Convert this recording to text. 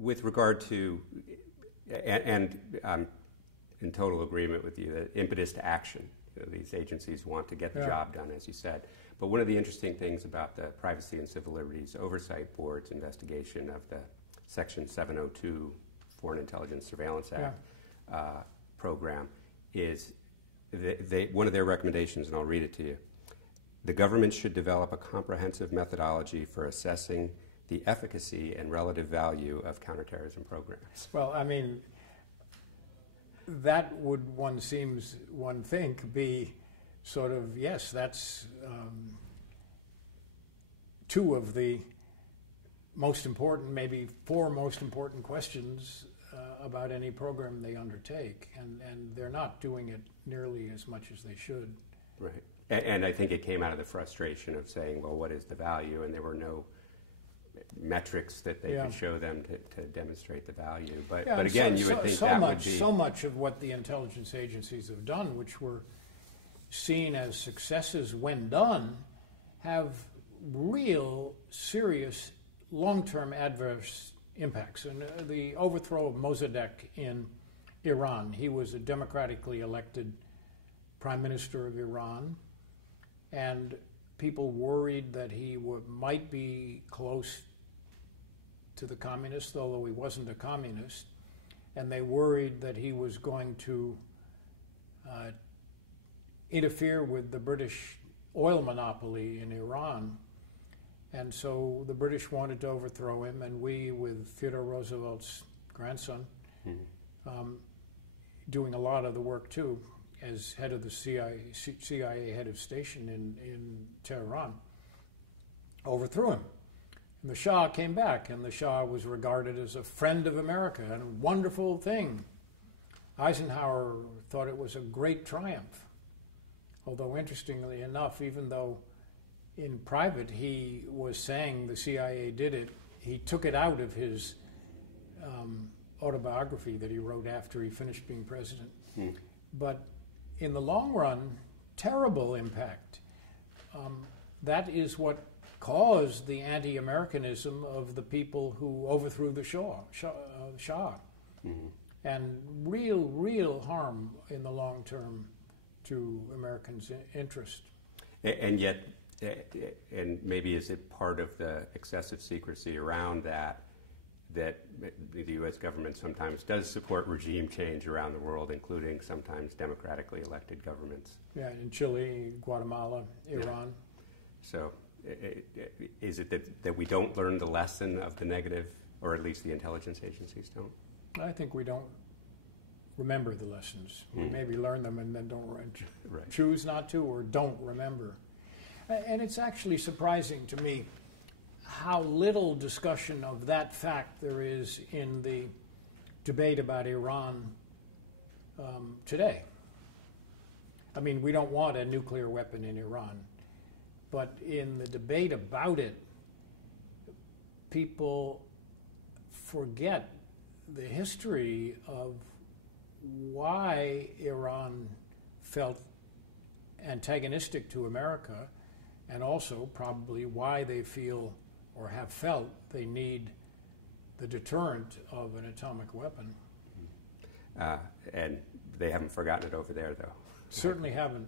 with regard to, and I'm in total agreement with you, the impetus to action. These agencies want to get the job done, as you said. But one of the interesting things about the Privacy and Civil Liberties Oversight Board's investigation of the Section 702 Foreign Intelligence Surveillance Act program is one of their recommendations, and I'll read it to you. The government should develop a comprehensive methodology for assessing the efficacy and relative value of counterterrorism programs. Well, I mean, that would, one think, be sort of, yes, that's two of the most important, maybe four most important questions about any program they undertake, and they're not doing it nearly as much as they should. Right. And I think it came out of the frustration of saying, well, what is the value? And there were no metrics that they could show them to demonstrate the value. But again, you would think that would be... So much of what the intelligence agencies have done, which were seen as successes when done, have real, serious, long-term adverse impacts. And the overthrow of Mossadegh in Iran, he was a democratically elected prime minister of Iran, and people worried that he might be close to the communists, although he wasn't a communist, and they worried that he was going to interfere with the British oil monopoly in Iran. And so the British wanted to overthrow him, and we, with Theodore Roosevelt's grandson, doing a lot of the work too, as head of the CIA head of station in Tehran, overthrew him. And the Shah came back, and the Shah was regarded as a friend of America and a wonderful thing. Eisenhower thought it was a great triumph. Although, interestingly enough, even though in private he was saying the CIA did it, he took it out of his autobiography that he wrote after he finished being president. But in the long run, terrible impact. That is what caused the anti-Americanism of the people who overthrew the Shah. And real harm in the long term to Americans' interest. And yet, and maybe is it part of the excessive secrecy around that the U.S. government sometimes does support regime change around the world, including sometimes democratically elected governments? Yeah, in Chile, Guatemala, Iran. So is it that we don't learn the lesson of the negative, or at least the intelligence agencies don't? I think we don't remember the lessons. We maybe learn them and then don't choose not to, or don't remember. And it's actually surprising to me how little discussion of that fact there is in the debate about Iran today. I mean, we don't want a nuclear weapon in Iran, but in the debate about it, people forget the history of why Iran felt antagonistic to America, and also probably why they feel or have felt they need the deterrent of an atomic weapon. And they haven't forgotten it over there, though. Certainly haven't.